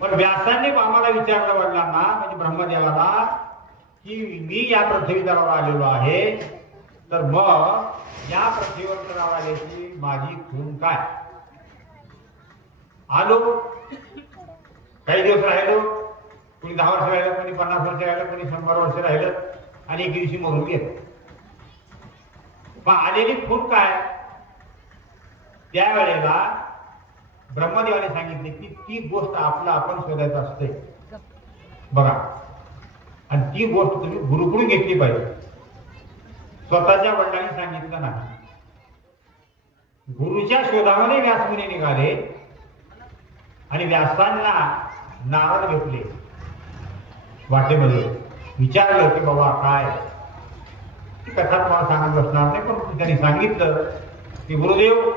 पण व्यासांनी आम्हाला विचारलं वडिलांना म्हणजे ब्रह्मदेवाला की मी या पृथ्वीतलावर आलेलो आहे, तर मग या पृथ्वीवर आल्याची माझी खून काय? आलो, काही दिवस राहिलो, कोणी 10 वर्ष राहिलं, कोणी 50 वर्ष राहिलं, कोणी 100 वर्ष राहिलं आणि एक दिवशी मरून गेलं. पण आलेली खून काय? त्यावेळेला ब्रह्मदेवाने सांगितले की ती गोष्ट आपला आपण शोधायचं असते बघा, आणि ती गोष्ट तुम्ही गुरुकडून घेतली पाहिजे. स्वतःच्या वडिलांनी सांगितलं नाही. गुरुच्या शोधामध्ये व्यासमुनी निघाले आणि व्यासांना नारद भेटले. वाटेमध्ये विचारलं की बाबा काय ती कथा तुम्हाला सांगत बसणार नाही, पण त्यांनी सांगितलं की गुरुदेव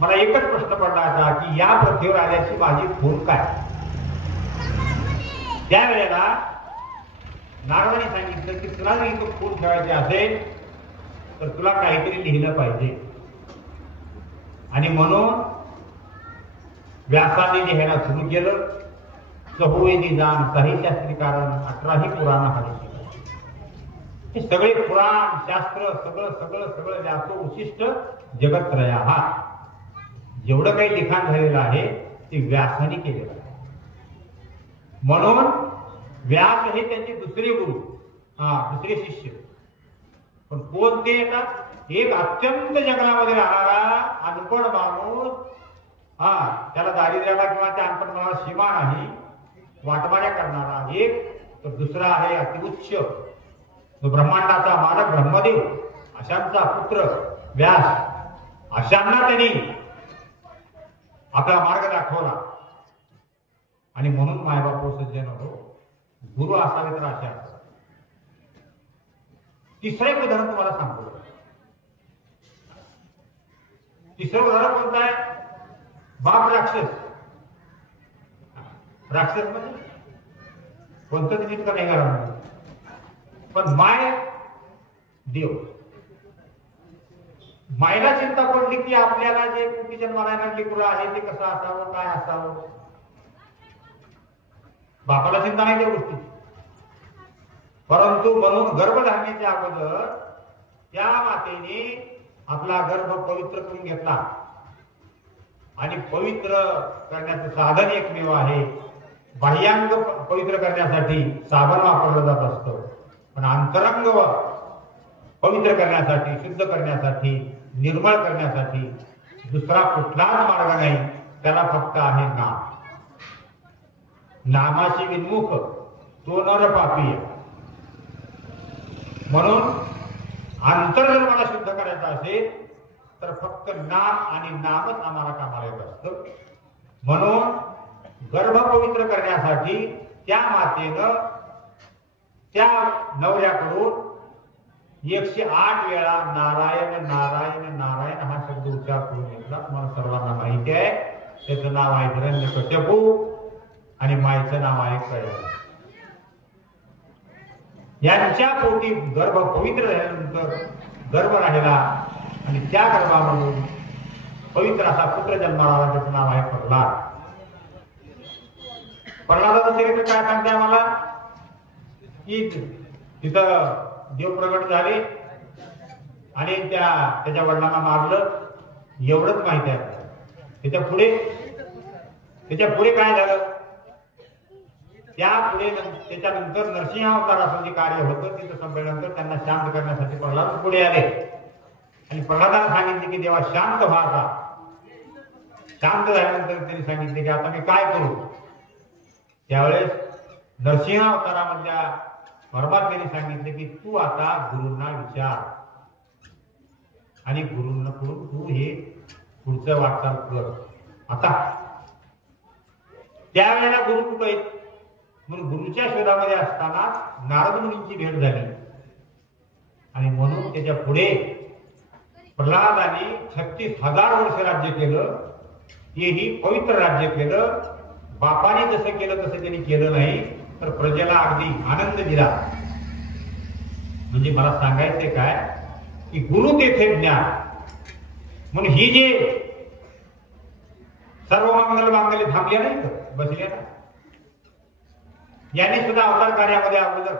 मला एकच प्रश्न पडला होता की या पृथ्वीवर आल्याची माझी खून काय? त्यावेळेला नारदाने सांगितलं की तुला जर इथं खून ठेवायचे असेल तर तुला काहीतरी लिहिलं पाहिजे. आणि म्हणून व्यासाने लिहायला सुरू केलं. चहुवेदी जाण काही शास्त्री कारण 18ही पुराण हरिची. हे सगळे पुराण शास्त्र सगळं सगळं सगळं व्यासो उशिष्ट जगत्रया. हा जेवढं काही लिखाण झालेलं आहे ते व्यासाने केलेलं आहे. म्हणून व्यास हे त्यांचे दुसरे गुरु, दुसरे शिष्य. पण कोण ते येतात? एक अत्यंत जंगलामध्ये राहणारा अनपढ माणूस, त्याला दारिद्र्याला किंवा त्या अनपढपणाला सीमा नाही, वाटमाऱ्या करणारा एक, तर दुसरा आहे अतिउच्च ब्रह्मांडाचा मालक ब्रह्मदेव, अशांचा पुत्र व्यास. अशांना त्यांनी आपला मार्ग दाखवला. आणि म्हणून मायबापू सज्जन हो, गुरु असावे तर अशा. तिसरं एक उदाहरण तुम्हाला सांगतो. तिसरं उदाहरण कोणतं आहे? बाप राक्षस. राक्षस म्हणजे कोणतंच नेमकं नाही घरामध्ये, पण माय देव. मायला चिंता पडली की आपल्याला जे कुटी जन्माला येणारे लेकरं आहे ते कसं असावं, काय असावं. बापाला चिंता नाही त्या गोष्टी. परंतु म्हणून गर्भधारणेच्या अगोदर त्या मातेने आपला गर्भ पवित्र करून घेतला. आणि पवित्र करण्याचं साधन एकमेव आहे. बाह्यांग पवित्र करण्यासाठी साबण वापरलं जात असतं, पण अंतरंग पवित्र करण्यासाठी, शुद्ध करण्यासाठी, निर्मळ करण्यासाठी दुसरा कुठलाच मार्ग नाही. त्याला फक्त आहे नाम. नामाशी विन्मुख तो नर पापी. म्हणून अंतर जर मला शुद्ध करायचं असेल तर फक्त नाम आणि नामच आम्हाला कामाला येत असतं. म्हणून गर्भ पवित्र करण्यासाठी त्या मातेनं त्या नवऱ्याकडून 108 वेळा नारायण नारायण नारायण हा शब्द उच्चार करून घेतला. तुम्हाला सर्वांना माहिती आहे. त्याचं नाव आहे हिरण्यकश्यपू आणि मायचं नाव आहे कळ्या. यांच्या पोटी गर्भ पवित्र झाल्यानंतर गर्भ राहिला आणि त्या गर्भामधून पवित्र असा पुत्र जन्माला आला. त्याचं नाव आहे प्रल्हाद. प्रल्हादाचं चरित्र काय सांगते आम्हाला की तिथं देव प्रगट झाले आणि त्याच्या वडिलांना मारलं, एवढंच माहिती आहे. त्याच्या पुढे काय झालं? त्याच्यानंतर नरसिंहावताराचं जे कार्य होतं तिथं संपल्यानंतर त्यांना शांत करण्यासाठी प्रल्हाद पुढे आले आणि प्रल्हादाला सांगितले की देवा शांत व्हा. शांत झाल्यानंतर त्यांनी सांगितले की आता मी काय करू? त्यावेळेस नरसिंहावतारामधल्या परमात्म्याने सांगितले की तू आता गुरूंना विचार आणि गुरूंकडून तू हे पुढचं वाटचाल कर. आता त्यावेळेला गुरु कुठं आहेत? म्हणून गुरुच्या शोधामध्ये असताना नारद मुनींची भेट झाली आणि म्हणून त्याच्या पुढे प्रल्हादाने 36,000 वर्ष राज्य केलं. हेही पवित्र राज्य केलं. बापाने जसं केलं तसं त्यांनी केलं नाही, तर प्रजेला अगदी आनंद दिला. म्हणजे मला सांगायचे काय की गुरु तेथे ज्ञान. म्हणून ही जे सर्व मंगल मांगल्ये थांबल्या नाही, बसले ना. यांनी सुद्धा अवतार कार्यामध्ये अगोदर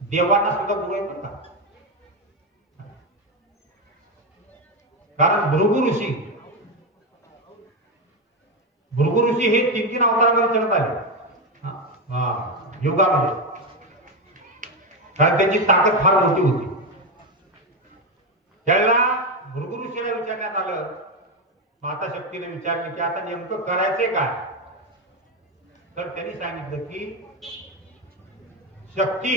देवांना सुद्धा गुरु आहे बरं का. कारण भृगु ऋषी हे 3 अवतारामध्ये चढत आले युगामध्ये. कारण त्यांची ताकद फार मोठी होती. त्यावेळेला भृगु ऋषीला विचारण्यात आलं, माता शक्तीने विचारलं की आता नेमकं करायचंय काय. तर त्यांनी सांगितलं की शक्ती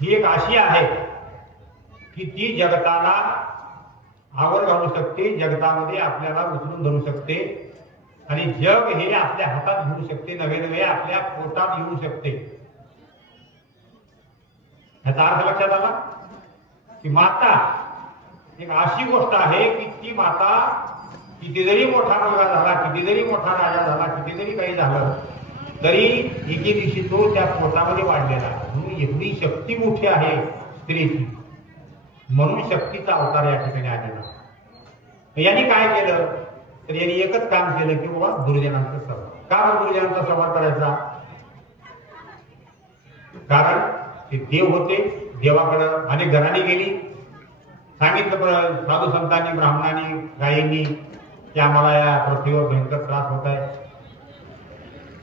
ही एक अशी आहे की ती जगताला आवर घालू शकते, जगतामध्ये आपल्याला उचलून धरू शकते आणि जग हे आपल्या हातात घेऊ शकते, नवे नवे आपल्या पोटात येऊ शकते. याचा अर्थ लक्षात आला की माता एक अशी गोष्ट आहे की ती माता किती जरी मोठा मुलगा झाला, किती जरी मोठा राजा झाला, किती जरी काही झालं तरी एके दिवशी तो त्या पोटामध्ये वाढलेला आहे. म्हणून एवढी शक्ती मोठी आहे स्त्रीची, म्हणून शक्तीचा अवतार या ठिकाणी आलेला. यांनी काय केलं तर यांनी एकच काम केलं की बाबा दुर्जनांचा संवार. का दुर्जनांचा संवार करायचा. कारण ते देव होते, देवाकडे अनेक घराणी गेली, सांगितलं साधू संतांनी, ब्राह्मणांनी, गायींनी की आम्हाला या पृथ्वीवर भयंकर त्रास होत आहे.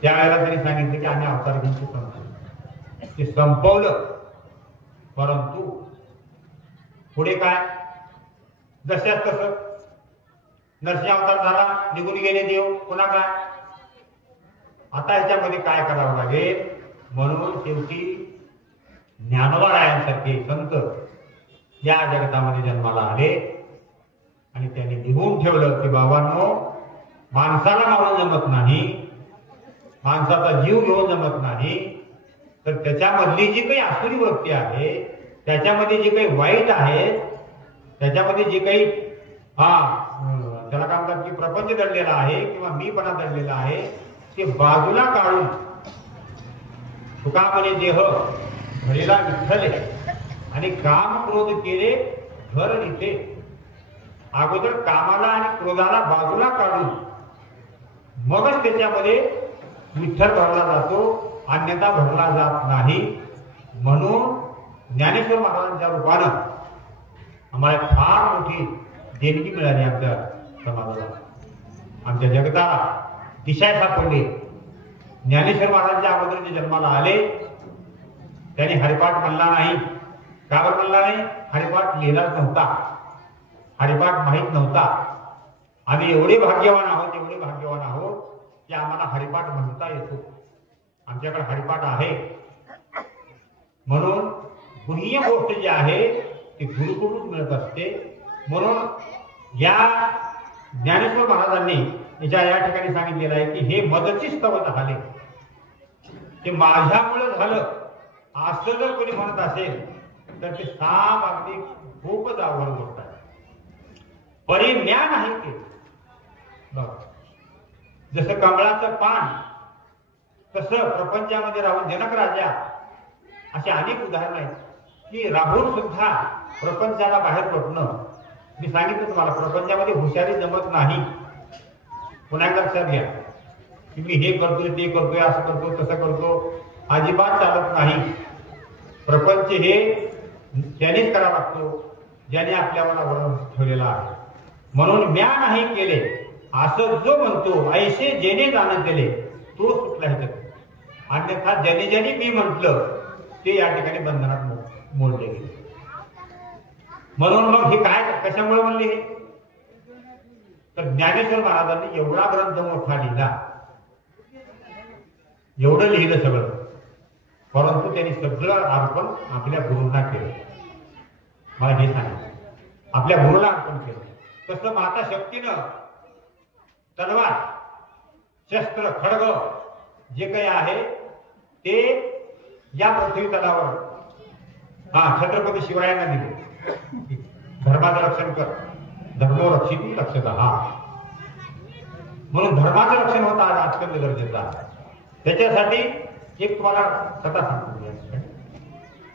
त्यावेळेला त्यांनी सांगितलं की आम्ही अवतार घेऊन संपवलं. ते संपवलं, परंतु पुढे काय जशाच तसं नरसिंह अवतार झाला, निघून गेले देव, पुन्हा काय. आता ह्याच्यामध्ये काय करावं लागेल. म्हणून शेवटी ज्ञानोबारायांसारखे संत या जगतामध्ये जन्माला आले आणि त्यांनी लिहून ठेवलं की बाबांनो, माणसाला मारून जमत नाही, माणसाचा जीव घेऊन जमत नाही, तर त्याच्यामधली जी काही आसुरी वृत्ती आहे, त्याच्यामध्ये जे काही वाईट आहे, त्याच्यामध्ये जे काही त्याला काय म्हणतात की प्रपंच दडलेला आहे किंवा मीपणा दडलेला आहे, ते बाजूला काढून तुका म्हणे देह घडीला विठ्ठले आणि काम क्रोध केले घर इथे. अगोदर कामाला आणि क्रोधाला बाजूला काढून मगच त्याच्यामध्ये विठ्ठल भरला जातो, अन्यथा भरला जात नाही. म्हणून ज्ञानेश्वर महाराजांच्या रूपानं आम्हाला फार मोठी देणगी मिळाली. आमच्या समाजाला, आमच्या जगताला दिशा सापडली. ज्ञानेश्वर महाराजांच्या अगोदर जे जन्माला आले त्यांनी हरिपाठ म्हणला नाही. का बरं म्हणला नाही. हरिपाठ लिहिलाच नव्हता, हरिपाठ माहीत नव्हता. आम्ही एवढे भाग्यवान आहोत, एवढे भाग्यवान आहोत की आम्हाला हरिपाठ म्हणता येतो. आमच्याकडे हरिपाठ आहे. म्हणून गुह्य गोष्ट जी आहे ती गुरुकडून मिळत असते. म्हणून या ज्ञानेश्वर महाराजांनी या ठिकाणी सांगितलेलं आहे की हे मदची स्तवत झाले, ते माझ्यामुळे झालं असं जर कोणी म्हणत असेल तर ते साप अगदी खूपच अवघड गोष्ट आहे. परिज्ञान आहे ते. जसं कमळाचं पान, तसं प्रपंचामध्ये राहून जनक राजा असे अनेक उदाहरण आहेत की राहून सुद्धा प्रपंचाला बाहेर पडणं. मी सांगितलं तुम्हाला प्रपंचामध्ये हुशारी जमत नाही. पुन्हा लक्षात घ्या की मी हे करतोय, ते करतोय, असं करतो, तसं करतो, अजिबात चालत नाही. प्रपंच हे त्यानेच करावा लागतो ज्याने आपल्याला वळण ठेवलेला आहे. म्हणून म्या नाही केले असं जो म्हणतो, ऐसे जेने जाणं केले तो सुटला आहे. अन्यथा ज्याने ज्याने मी म्हटलं ते या ठिकाणी बंधनात मोडले गेले. म्हणून मग हे काय कशामुळे म्हणले हे तर ज्ञानेश्वर महाराजांनी एवढा ग्रंथ मोठा लिहिला, एवढं लिहिलं सगळं, परंतु त्यांनी सगळं अर्पण आपल्या गुरूंना केलं. मला हे सांगितलं, आपल्या गुरूला अर्पण केलं. तसं माता शक्तीनं तलवार, शस्त्र, खड्ग जे काही आहे ते या पृथ्वी तलावर छत्रपती शिवरायांना दिले. धर्माचं रक्षण कर, धर्मो रक्षिती रक्षतः. म्हणून धर्माचं रक्षण होतं आज अत्यंत गरजेचं आहे. त्याच्यासाठी एक तुम्हाला कथा सांगतो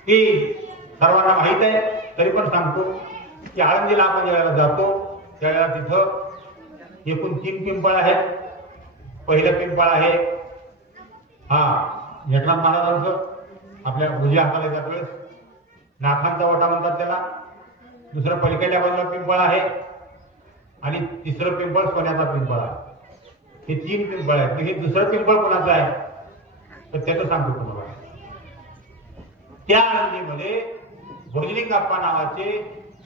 की सर्वांना माहित आहे तरी पण सांगतो की आळंदीला आपण ज्यावेळेला जातो त्यावेळेला तिथं एकूण 3 पिंपळ आहेत. पहिलं पिंपळ आहे एकनाथ महाराजांचं, आपल्या उजव्या हाताला येतात वेळेस नाथांचा वटा म्हणतात त्याला. दुसरं पलीकडल्या बाजूला पिंपळ आहे आणि तिसरं पिंपळ सोन्याचा पिंपळ आहे. हे 3 पिंपळ आहेत. हे दुसरं पिंपळ कोणाचं आहे तर त्याचं सांगतो तुम्हाला. त्या आळंदीमध्ये भोजलिंगाप्पा नावाचे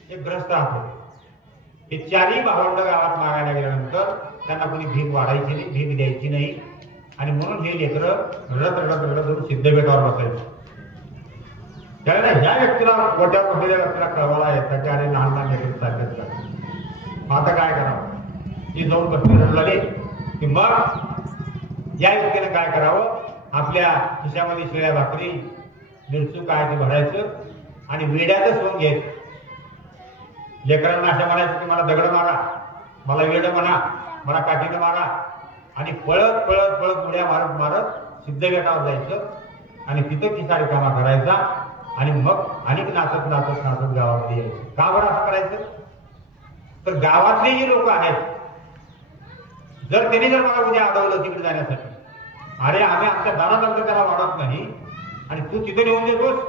एक ग्रस्त राहत. हे 4ही भावंड गावात मागायला गेल्यानंतर त्यांना कोणी भीक वाढायची नाही, भीक द्यायची नाही आणि म्हणून हे लेकरं रडत रडत रडत रडत सिद्धपेठावर बसायचे. त्यावेळेला ह्या व्यक्तीला गोट्यावर बसलेल्या व्यक्तीला कळवायला येतात की अरे लहान लहान लेकरं चालत का, आता काय करावं. ती जाऊन बसले रडले की मग या व्यक्तीने काय करावं, आपल्या खिशामध्ये शिळ्या भाकरी मिरचू काय ते भरायचं आणि वेड्याचं सोंग घ्यायचं. लेकरांना असं म्हणायचं की मला दगड मारा, मला वेड म्हणा, मला काठीनं मारा आणि पळत पळत पळत उड्या मारत मारत सिद्धपेठावर जायचं आणि तिथं ती सारी कामा करायचा आणि मग अनेक नाचत नाचत नाचत गावामध्ये यायचं. का बरं असं करायचं तर गावातले जे लोक आहेत जर त्यांनी जर मला उद्या अडवलं तिकडे जाण्यासाठी, अरे आम्ही आमच्या दारात आमचं त्याला वाढत नाही आणि तू तिथे नेऊन देतोस,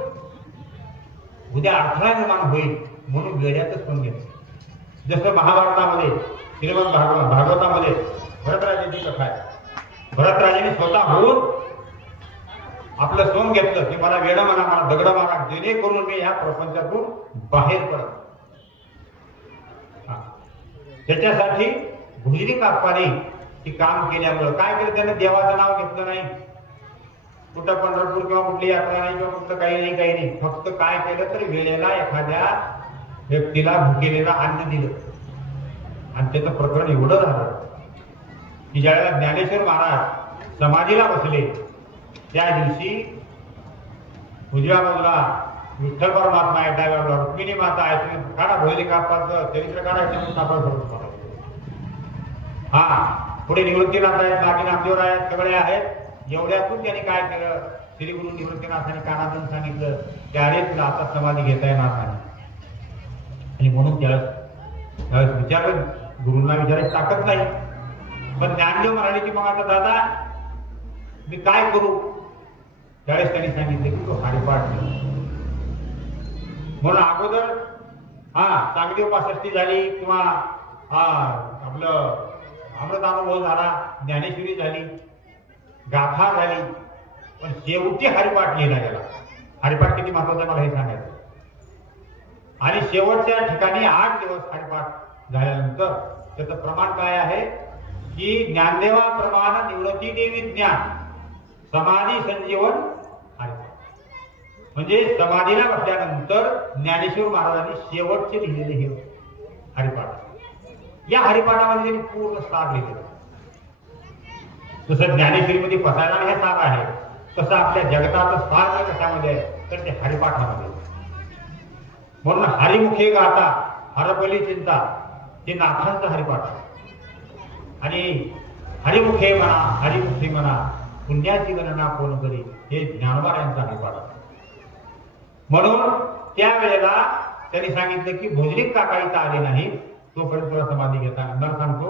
उद्या अडथळा निर्माण होईल म्हणून वेड्यातच पण घेतलं. जसं महाभारतामध्ये श्रीमद भागवतामध्ये भरतराजाची कथा आहे. भरतराजाने स्वतः होऊन आपलं सोंग घेतलं की मला वेड म्हणा, मला दगड मारा, जेणेकरून मी ह्या प्रपंचातून बाहेर पडत. त्याच्यासाठी भोजलिंगाप्पाने ती काम केल्यामुळं काय केलं, त्याने देवाचं नाव घेतलं नाही, कुठं पंढरपूर किंवा कुठली यात्रा नाही किंवा कुठलं काही नाही. फक्त काय केलं तर वेळेला एखाद्या व्यक्तीला भुकेलेला अन्न दिलं आणि त्याचं प्रकरण एवढं झालं की ज्यावेळेला ज्ञानेश्वर महाराज समाधीला बसले त्या दिवशी उजव्या बाजूला विठ्ठल परमात्मा आहे, डाव्या बाजूला रुक्मिणी माता आहे. तुम्ही काढा भोजलिंगाप्पाचं चरित्र काढायचं. पुढे निवृत्तीनाथ आहेत, नागी नामदेव आहेत, सगळे आहेत. एवढ्यातून त्यांनी काय केलं, श्री गुरु निवृत्तीनाथांनी कानातून सांगितलं की अरे तुला आता समाधी घेता येणार नाही. आणि म्हणून त्यावेळेस विचारलं, गुरुंना विचारायची ताकद नाही. पण ज्ञानदेव म्हणाले की मग आता दादा मी काय करू. त्यावेळेस त्यांनी सांगितलं की तो हरिपाठ म्हणून अगोदर चांगली उपासष्टी झाली किंवा आपलं अमृतानुभव झाला, ज्ञानेश्वरी झाली, गाथा झाली, पण शेवटी हरिपाठ लिहिला गेला. हरिपाठ किती महत्वाचा मला हे सांगायचं. आणि शेवटच्या ठिकाणी 8 दिवस हरिपाठ झाल्यानंतर त्याचं प्रमाण काय आहे की ज्ञानदेवाप्रमाण निवृत्ती देवी ज्ञान समाधी संजीवन हरिपाठ. म्हणजे समाधीला बसल्यानंतर ज्ञानेश्वर महाराजांनी शेवटचे लिहिलेले हे हरिपाठ. या हरिपाठामध्ये त्यांनी पूर्ण सार लिहिलेला. जसं ज्ञानेश्वरीमध्ये पसायला हे सार आहे तसं आपल्या जगताचं सार कशामध्ये आहे तर ते हरिपाठामध्ये. म्हणून हरिमुखे गाता हरपली चिंता हे नाथांचं हरिपाठ. आणि हरिमुखे म्हणा, हरिमुखी म्हणा, पुण्याची गणना कोण करी हे ज्ञानोबा यांचा हरिपाठ. म्हणून त्यावेळेला त्यांनी सांगितलं की भोजलिंग काका इथं आले नाही तोपर्यंत तुला समाधी घेता. मला सांगतो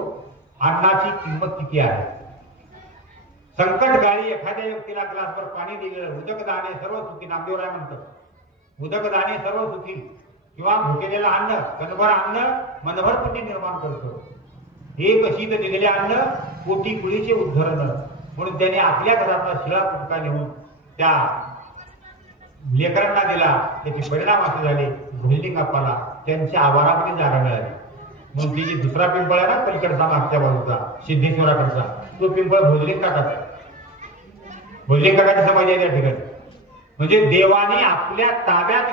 अन्नाची किंमत किती आहे. संकट गाळी एखाद्या व्यक्तीला ग्लासभर पाणी दिलेलं, उदक दाणे सर्व सुखी, नामदेवराय म्हणतात, उदक दाणे सर्व सुखी किंवा भुकेलेलं अन्न कणभर अन्न मनभर पोटी निर्माण करतो. एक शीत दिलेले अन्न पोटी कुळीचे उद्धरण. म्हणून त्याने आपल्या घरातला शिळा तुटका नेऊन त्या लेकरांना दिला. त्याचे परिणाम असे झाले भोजलिंगाप्पाला त्यांच्या आवारामध्ये जागा मिळाली. म्हणून ती जी दुसरा पिंपळ आहे ना पलीकडचा मागच्या बाजूचा सिद्धेश्वराकडचा, तो पिंपळ भोजलिंग काकाचा. भोजलिंग काकाची समाधी आहे त्या ठिकाणी. म्हणजे देवाने आपल्या ताब्यात